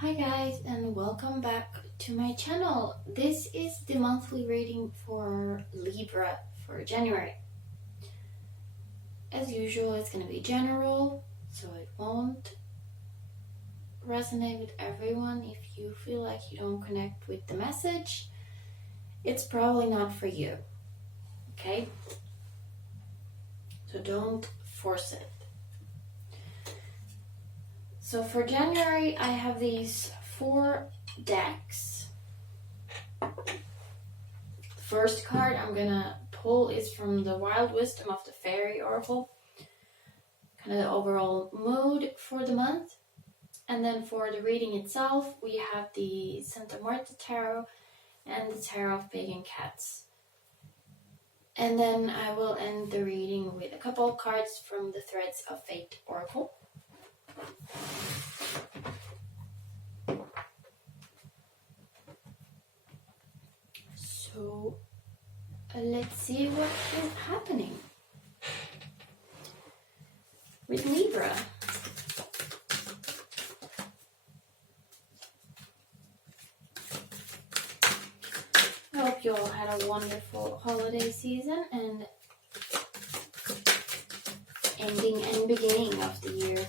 Hi guys, and welcome back to my channel. This is the monthly reading for Libra for January. As usual, it's going to be general, so it won't resonate with everyone. If you feel like you don't connect with the message, it's probably not for you, okay? So don't force it. So for January, I have these 4 decks. The first card I'm gonna pull is from the Wild Wisdom of the Faery Oracle, kind of the overall mood for the month. And then for the reading itself, we have the Muerte Tarot and the Tarot of Pagan Cats. And then I will end the reading with a couple of cards from the Threads of Fate Oracle. So let's see what is happening with Libra. I hope you all had a wonderful holiday season and ending and beginning of the year.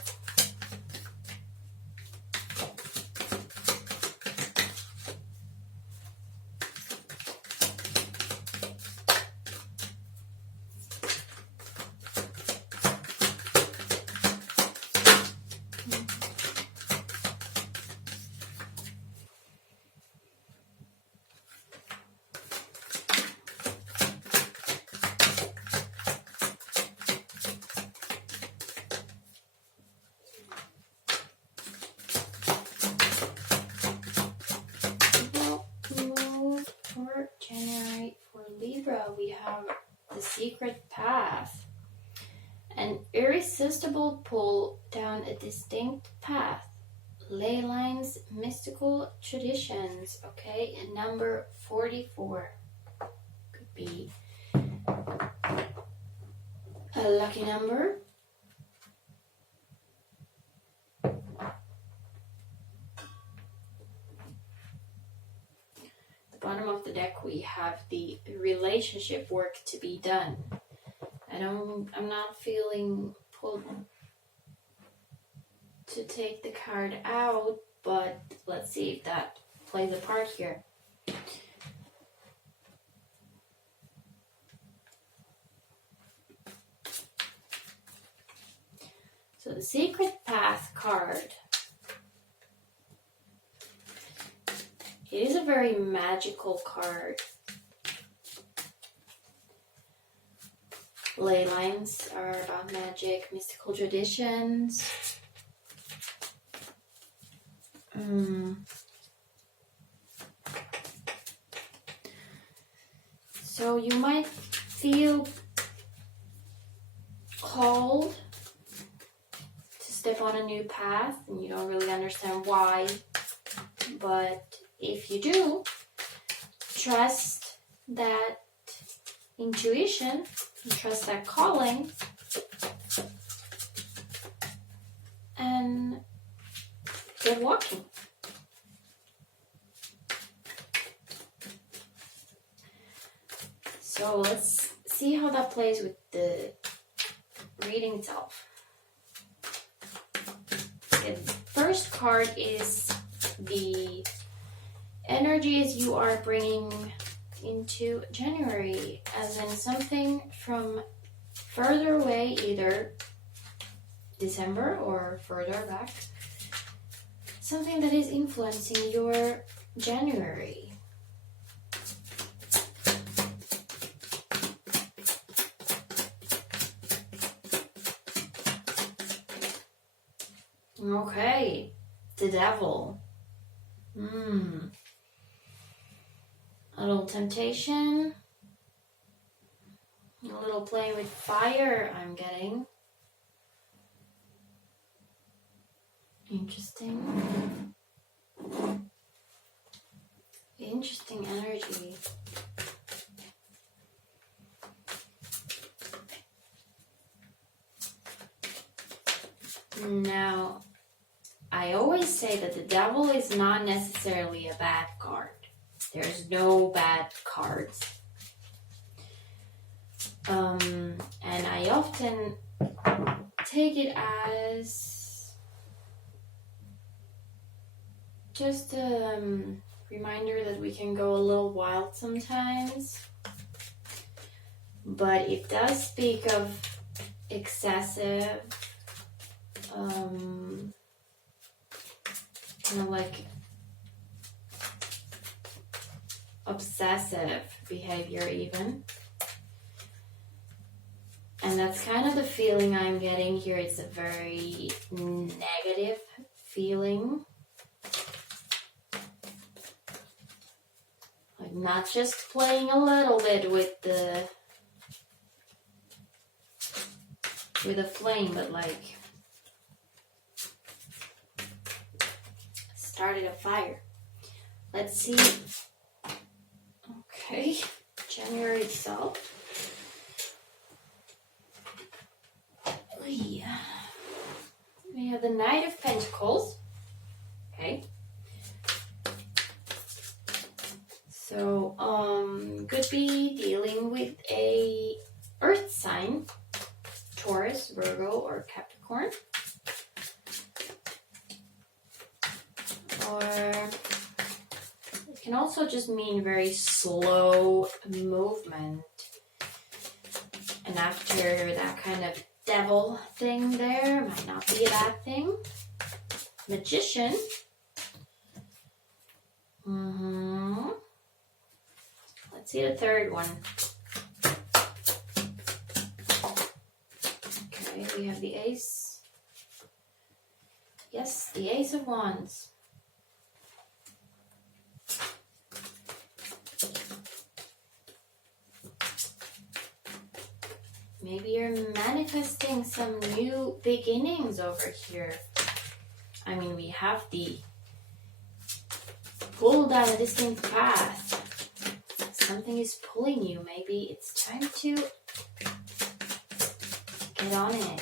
For January for Libra, we have the secret path, an irresistible pull down a distinct path, ley lines, mystical traditions. Okay, and number 44 could be a lucky number. Bottom of the deck we have the relationship work to be done. I'm not feeling pulled to take the card out, but let's see if that plays a part here. So the secret path card, it is a very magical card. Ley lines are about magic, mystical traditions. So you might feel called to step on a new path and you don't really understand why, but if you do, trust that intuition, trust that calling, and get walking. So let's see how that plays with the reading itself. The first card is the energies you are bringing into January, as in something from further away, either December or further back, something that is influencing your January. Okay, the devil. A little temptation, a little playing with fire I'm getting. Interesting. Interesting energy. Now, I I always say that the devil is not necessarily a bad card. There's no bad cards. And I often take it as just a reminder that we can go a little wild sometimes. But it does speak of excessive, kind of like obsessive behavior even. And that's kind of the feeling I'm getting here. It's a very negative feeling. Like not just playing a little bit with the flame, but like started a fire. Let's see. Okay, January itself. We have the Knight of Pentacles. Okay. So, could be dealing with a earth sign, Taurus, Virgo, or Capricorn. Or it can also just mean very slow movement. And after that kind of devil thing there, might not be a bad thing. Magician. Let's see the third one. Okay, we have the Ace. Yes, the Ace of Wands. Maybe you're manifesting some new beginnings over here. I mean, we have the pull down a distinct path. Something is pulling you. Maybe it's time to get on it.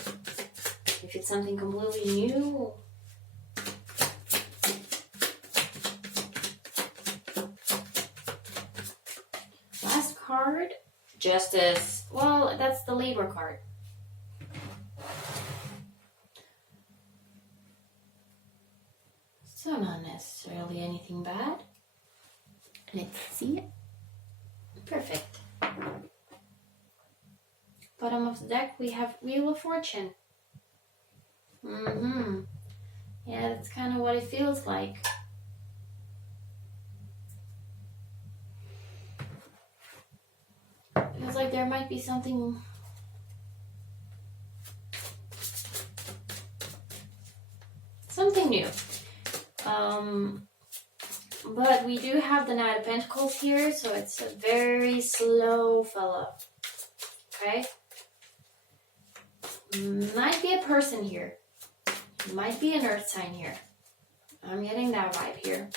If it's something completely new. Last card. Justice. Well, that's the Libra card. So not necessarily anything bad. Let's see. Perfect. Bottom of the deck, we have Wheel of Fortune. Yeah, that's kind of what it feels like. Feels like there might be something new. But we do have the Knight of Pentacles here, so it's a very slow fellow. Okay? Might be a person here. Might be an earth sign here. I'm getting that vibe here.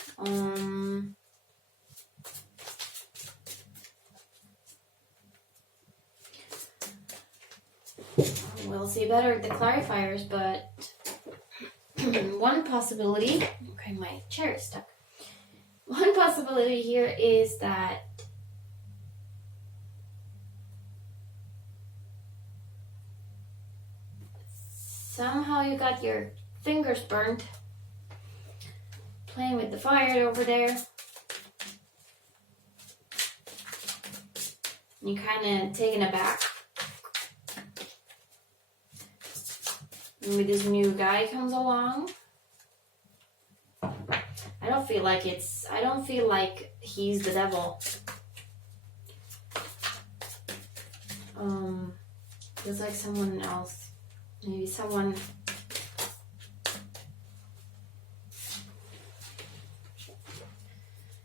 We'll see better at the clarifiers, but one possibility... Okay, my chair is stuck. One possibility here is that somehow you got your fingers burnt playing with the fire over there. You're kind of taken aback. Maybe this new guy comes along. I don't feel like he's the devil. Feels like someone else. Maybe someone.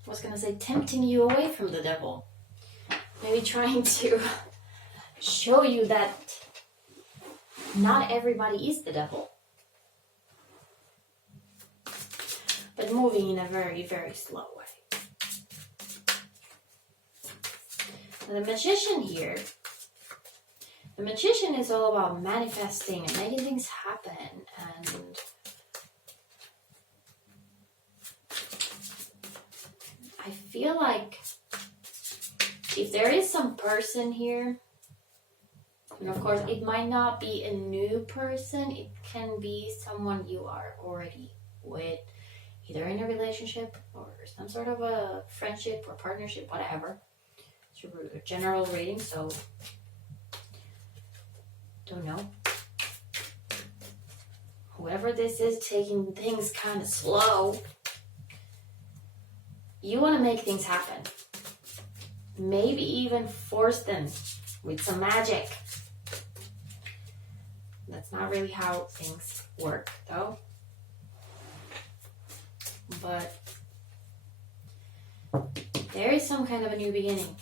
I was gonna say tempting you away from the devil. Maybe trying to show you that not everybody is the devil. But moving in a very, very slow way. The Magician here. The Magician is all about manifesting and making things happen and I feel like if there is some person here, and of course it might not be a new person, it can be someone you are already with, either in a relationship or some sort of a friendship or partnership, whatever. It's a general reading, so don't know. Whoever this is taking things kind of slow, you want to make things happen. Maybe even force them with some magic. That's not really how things work, though. But there is some kind of a new beginning.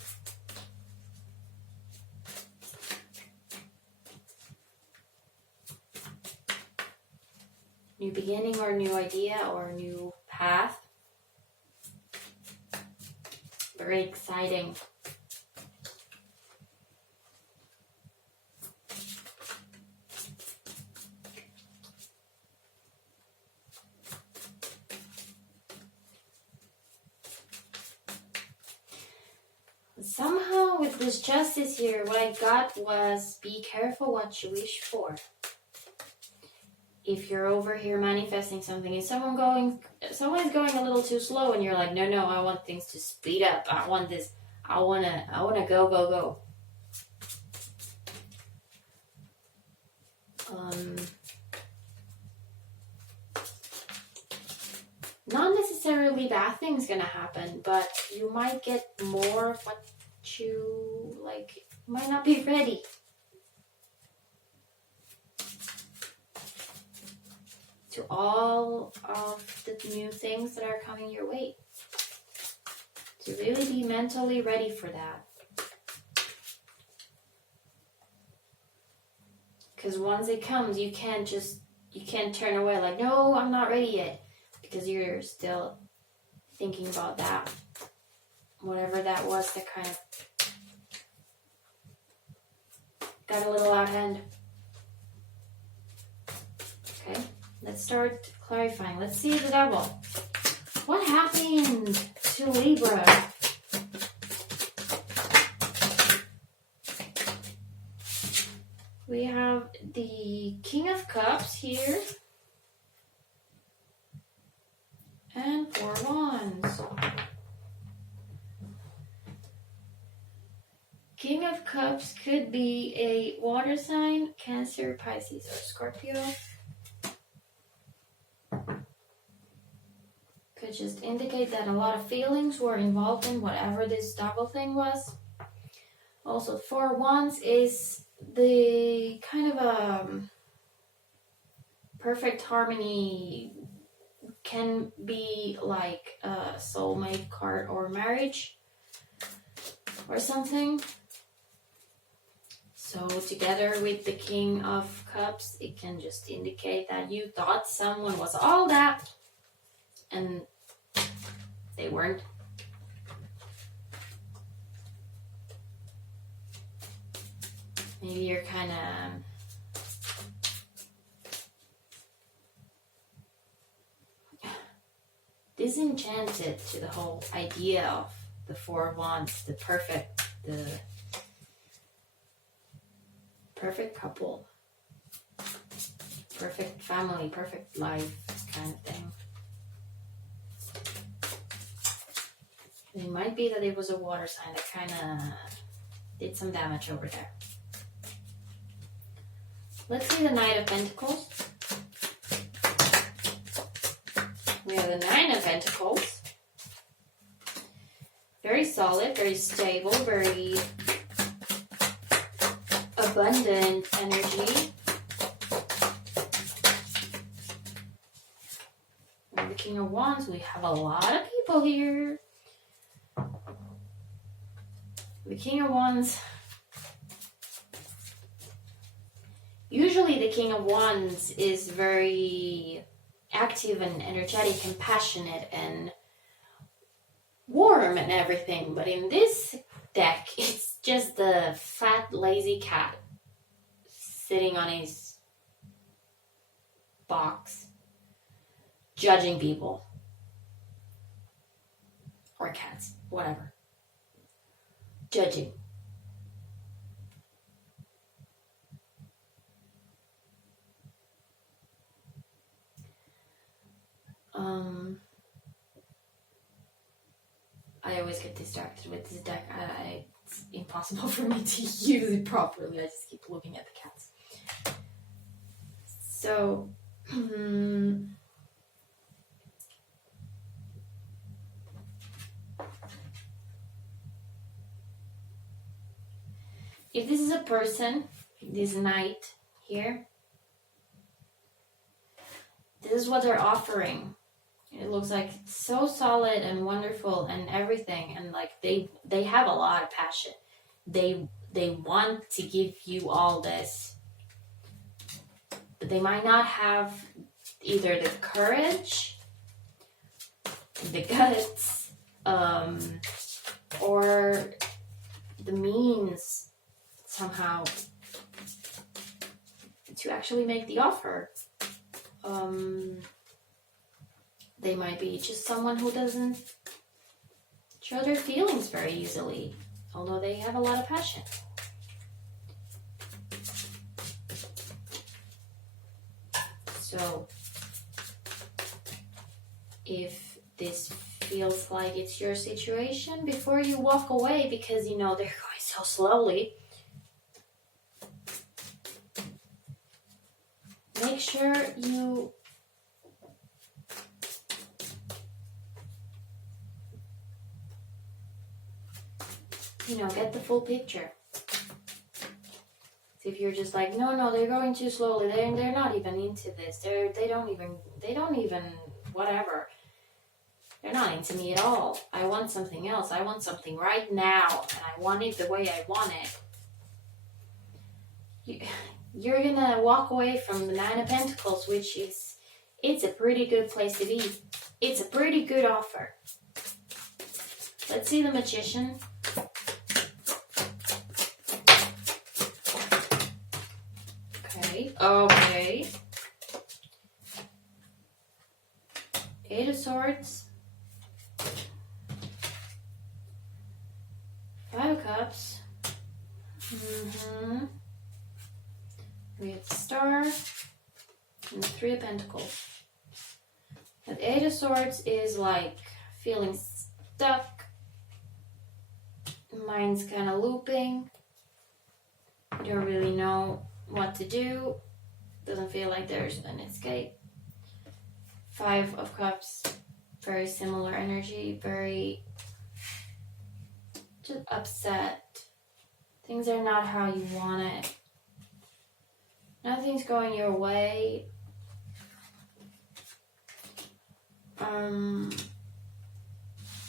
New beginning or new idea or new path. Very exciting. Somehow with this justice here, what I got was be careful what you wish for. If you're over here manifesting something and someone's going a little too slow and you're like, no, I want things to speed up. I want this. I wanna go. Not necessarily bad things gonna happen, but you might get more of what you like. You might not be ready. To all of the new things that are coming your way. To really be mentally ready for that. Because once it comes, you can't turn away like, no, I'm not ready yet. Because you're still thinking about that. Whatever that was that kind of got a little out of hand. Okay. Let's start clarifying. Let's see the devil. What happened to Libra? We have the King of Cups here. And 4 Wands. King of Cups could be a water sign, Cancer, Pisces, or Scorpio. Could just indicate that a lot of feelings were involved in whatever this double thing was. Also, 4 Wands is the kind of a perfect harmony. Can be like a soulmate card or marriage or something. So together with the King of Cups, it can just indicate that you thought someone was all that and they weren't. Maybe you're kind of disenchanted to the whole idea of the 4 Wands, the perfect couple, perfect family, perfect life kind of thing. It might be that it was a water sign that kind of did some damage over there. Let's see the Knight of Pentacles. We have the 9 of Pentacles. Very solid, very stable, very abundant energy. And the King of Wands, we have a lot of people here. The King of Wands. Usually the King of Wands is very active and energetic and passionate and warm and everything. But in this deck, it's just the fat, lazy cat sitting on his box, judging people. or cats, whatever. Judging. I always get distracted with this deck. It's impossible for me to use it properly. I just keep looking at the cats. So, if this is a person, this knight here, this is what they're offering. It looks like so solid and wonderful and everything, and like they have a lot of passion. They want to give you all this, but they might not have either the courage, the guts, or the means somehow to actually make the offer. They might be just someone who doesn't show their feelings very easily, although they have a lot of passion. So, if this feels like it's your situation, before you walk away, because you know they're going so slowly, make sure you get the full picture. So if you're just like, no, they're going too slowly, they're not even into this, they don't even whatever, they're not into me at all. I want something else. I want something right now, and I want it the way I want it. You're gonna walk away from the Nine of Pentacles, which is, it's a pretty good place to be. It's a pretty good offer. Let's see the Magician. Okay. Eight of Swords. Five of Cups. We have the Star. And the Three of Pentacles. The Eight of Swords is like feeling stuck. Mind's kind of looping. You don't really know what to do. Doesn't feel like there's an escape. Five of Cups, very similar energy, very just upset. Things are not how you want it. Nothing's going your way.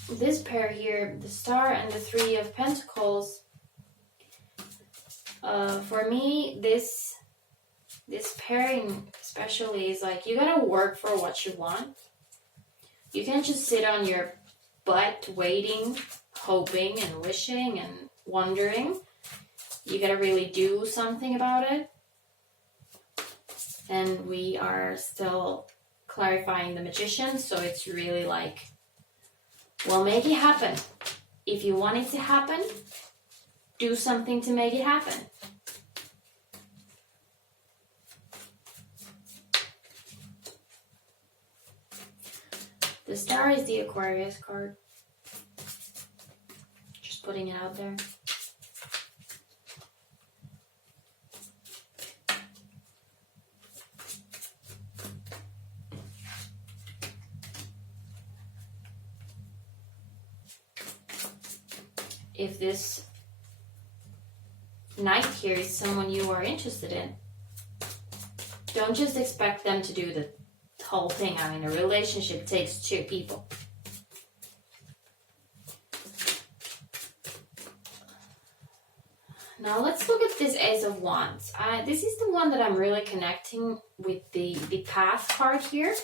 This pair here, the Star and the Three of Pentacles, for me, this pairing especially is like, you gotta work for what you want. You can't just sit on your butt waiting, hoping and wishing and wondering. You gotta really do something about it. And we are still clarifying the Magician, so it's really like, well, make it happen. If you want it to happen, do something to make it happen. The Star is the Aquarius card. Just putting it out there. If this Knight here is someone you are interested in, don't just expect them to do the whole thing. I mean, a relationship takes two people. Now let's look at this Ace of Wands. This is the one that I'm really connecting with the Path card here.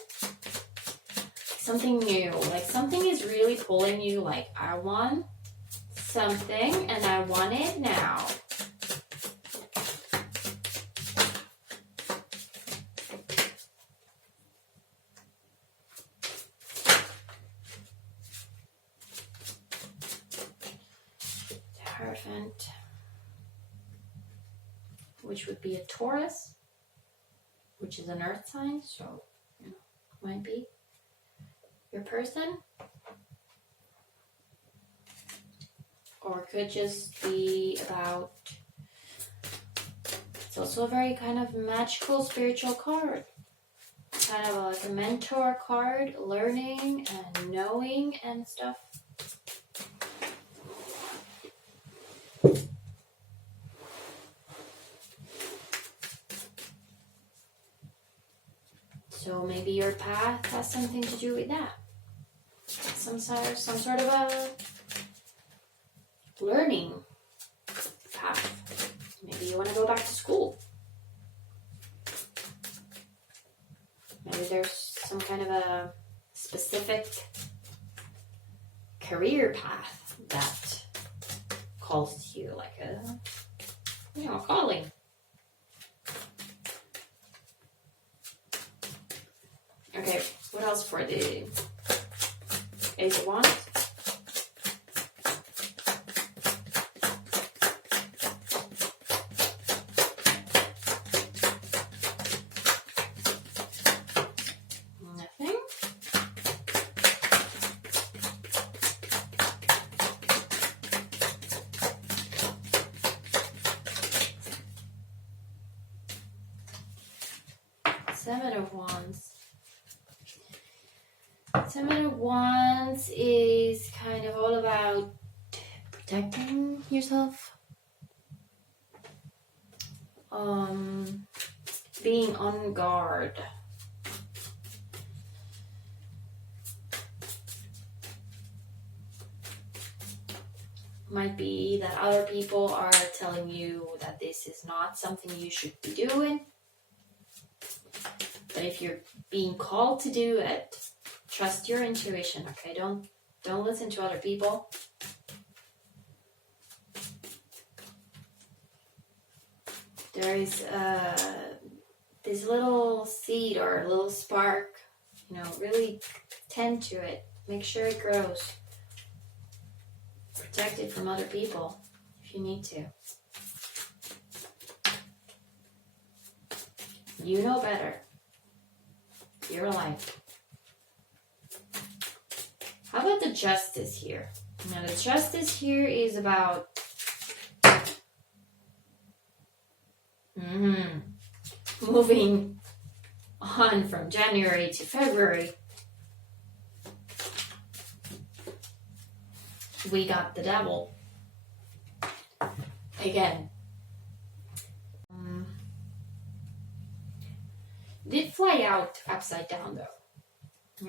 Something new, like something is really pulling you, like, I want something and I want it now. Hierophant, which would be a Taurus, which is an earth sign, so might be your person. Or could just be about, it's also a very kind of magical spiritual card. Kind of like a mentor card, learning and knowing and stuff. So maybe your path has something to do with that. Some sort of a learning path. Maybe you want to go back to school. Maybe there's some kind of a specific career path that calls to you, like a calling. Okay, what else for the Ace of Wands? Nothing. Seven of Wands. Seven of Wands is kind of all about protecting yourself, being on guard. Might be that other people are telling you that this is not something you should be doing, but if you're being called to do it, trust your intuition, okay? Don't listen to other people. There is this little seed or little spark, really tend to it. Make sure it grows. Protect it from other people if you need to. You know better. You're alive. How about the Justice here? Now the Justice here is about moving on from January to February. We got the Devil. Again. Did fly out upside down though.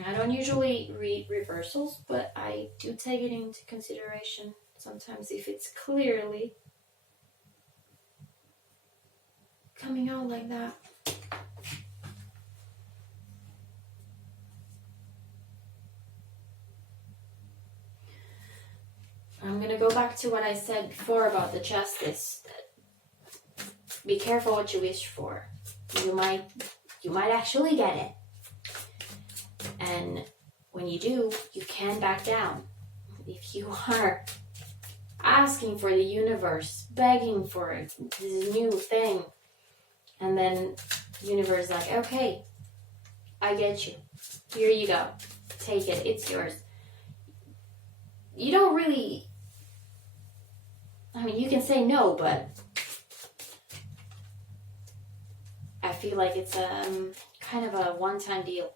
I don't usually read reversals, but I do take it into consideration sometimes if it's clearly coming out like that. I'm going to go back to what I said before about the Justice. That be careful what you wish for. You might actually get it. And when you do, you can back down. If you are asking for the universe, begging for it, this new thing, and then the universe is like, okay, I get you. Here you go. Take it. It's yours. You don't really, you can say no, but I feel like it's kind of a one-time deal.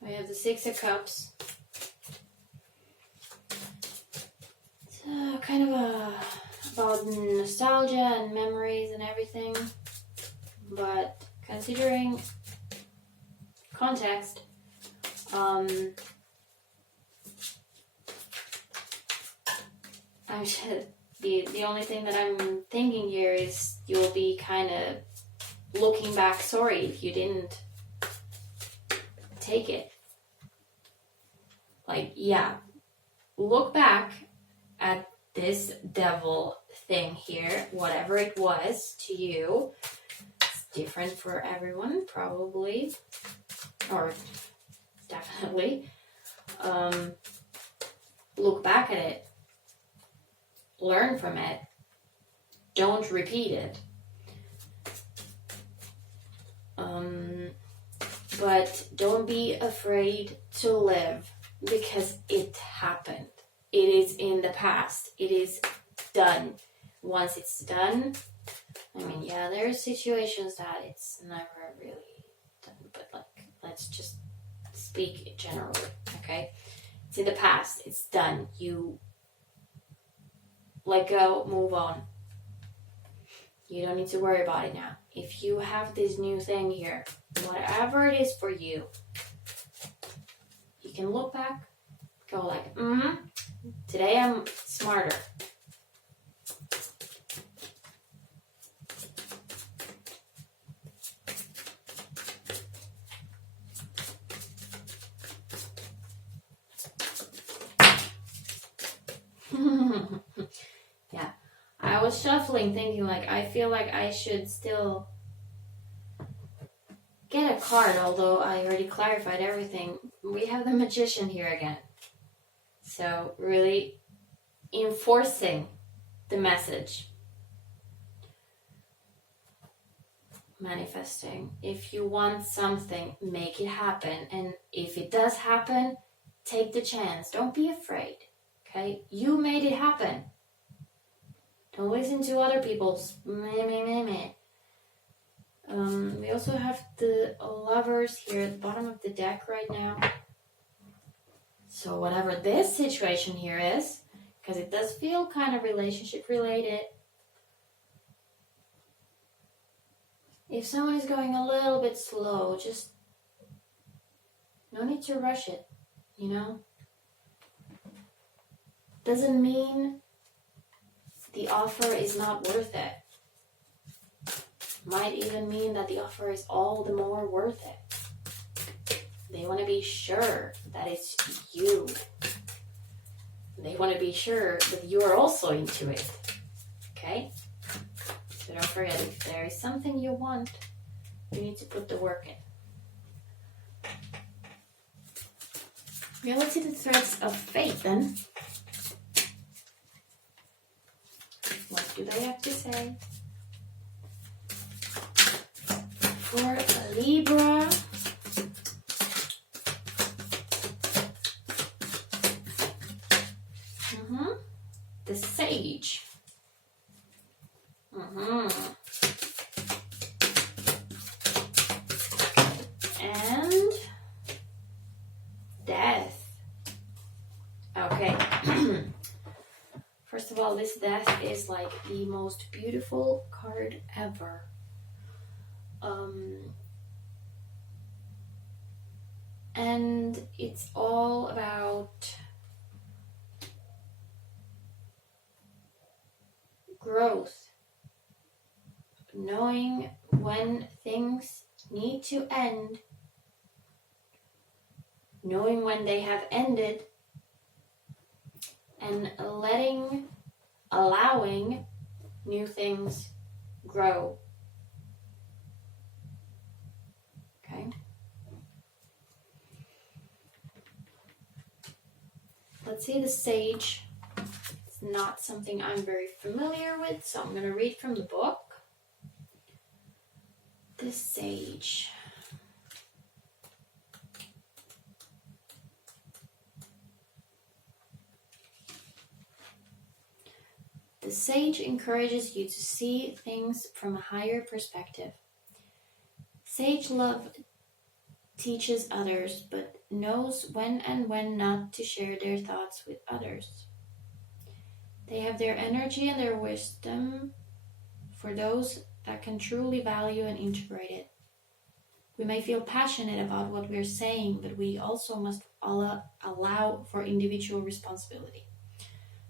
We have the Six of Cups. It's kind of about nostalgia and memories and everything. But considering context, the only thing that I'm thinking here is you'll be kind of looking back sorry if you didn't take it. Look back at this devil thing here, whatever it was to you, it's different for everyone, probably, or definitely. Look back at it, learn from it, don't repeat it. But don't be afraid to live, because it happened. It is in the past. It is done. Once it's done, I mean, yeah, there are situations that it's never really done, but like, let's just speak generally, okay? It's in the past. It's done. You let go, move on. You don't need to worry about it now. If you have this new thing here, whatever it is for you, you can look back, go like, today I'm smarter. Yeah, I was shuffling thinking like, I feel like I should still get a card, although I already clarified everything. We have the Magician here again. So really enforcing the message. Manifesting. If you want something, make it happen. And if it does happen, take the chance. Don't be afraid. Okay? You made it happen. Don't listen to other people's meh. We also have the Lovers here at the bottom of the deck right now. So whatever this situation here is, because it does feel kind of relationship related. If someone is going a little bit slow, just no need to rush it, you know? Doesn't mean the offer is not worth it. Might even mean that the offer is all the more worth it. They want to be sure that it's you. They want to be sure that you are also into it. Okay? So don't forget, if there is something you want, you need to put the work in. Yeah, let's see the threads of fate then. What do they have to say? For Libra, the Sage, and Death. Okay. First of all, this Death is like the most beautiful card ever. And it's all about growth, knowing when things need to end, knowing when they have ended, and allowing new things grow. Okay? Let's see the Sage. It's not something I'm very familiar with, so I'm going to read from the book. The Sage. The Sage encourages you to see things from a higher perspective. Sage love teaches others, but knows when and when not to share their thoughts with others. They have their energy and their wisdom for those that can truly value and integrate it. We may feel passionate about what we're saying, but we also must allow for individual responsibility.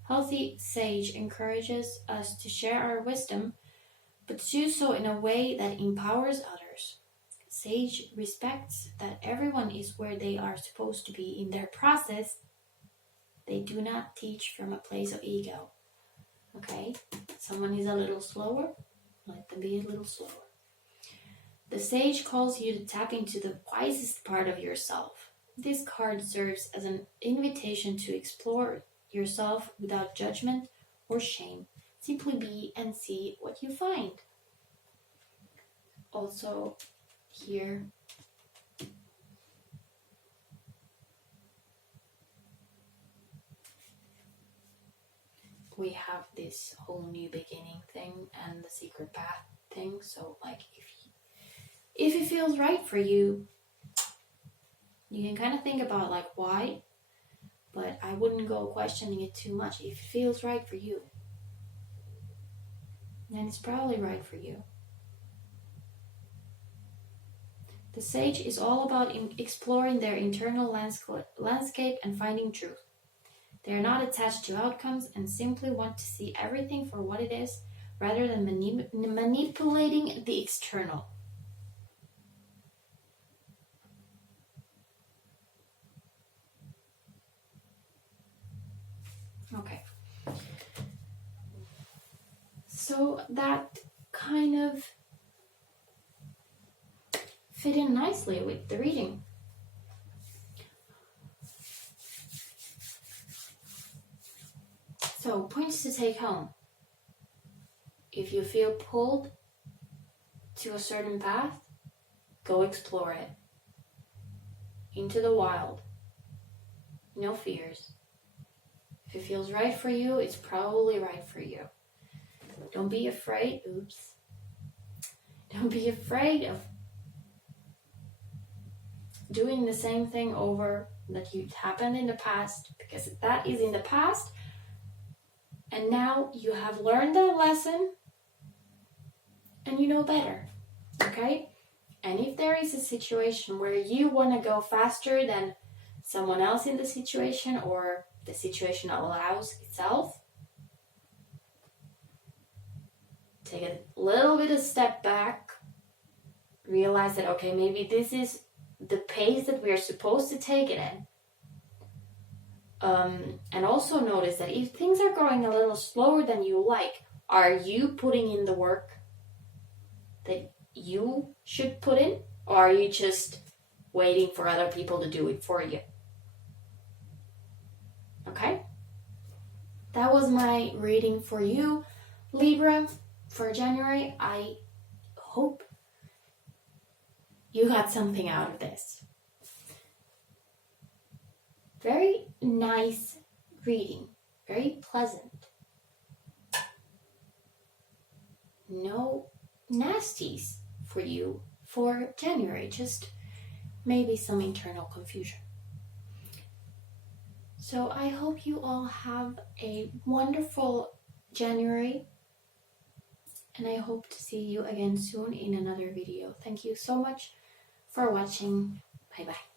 Healthy Sage encourages us to share our wisdom, but do so in a way that empowers others. Sage respects that everyone is where they are supposed to be in their process. They do not teach from a place of ego. Okay? Someone is a little slower, let them be a little slower. The Sage calls you to tap into the wisest part of yourself. This card serves as an invitation to explore yourself without judgment or shame. Simply be and see what you find. Also, here we have this whole new beginning thing and the secret path thing. So like if it feels right for you, you can kind of think about like why, but I wouldn't go questioning it too much. If it feels right for you, then it's probably right for you. The Sage is all about exploring their internal landscape and finding truth. They are not attached to outcomes and simply want to see everything for what it is rather than manipulating the external. Okay. So that kind of fit in nicely with the reading. So, points to take home. If you feel pulled to a certain path, go explore it. Into the wild. No fears. If it feels right for you, it's probably right for you. Don't be afraid. Don't be afraid of doing the same thing over that happened in the past, because that is in the past, and now you have learned that lesson and you know better. Okay? And if there is a situation where you want to go faster than someone else in the situation, or the situation allows itself, take a little bit of step back, realize that, okay, maybe this is the pace that we are supposed to take it in. And also notice that if things are going a little slower than you like, are you putting in the work that you should put in? Or are you just waiting for other people to do it for you? Okay? That was my reading for you, Libra, for January. I hope you got something out of this. Very nice reading. Very pleasant. No nasties for you for January. Just maybe some internal confusion. So I hope you all have a wonderful January. And I hope to see you again soon in another video. Thank you so much for watching. Bye bye.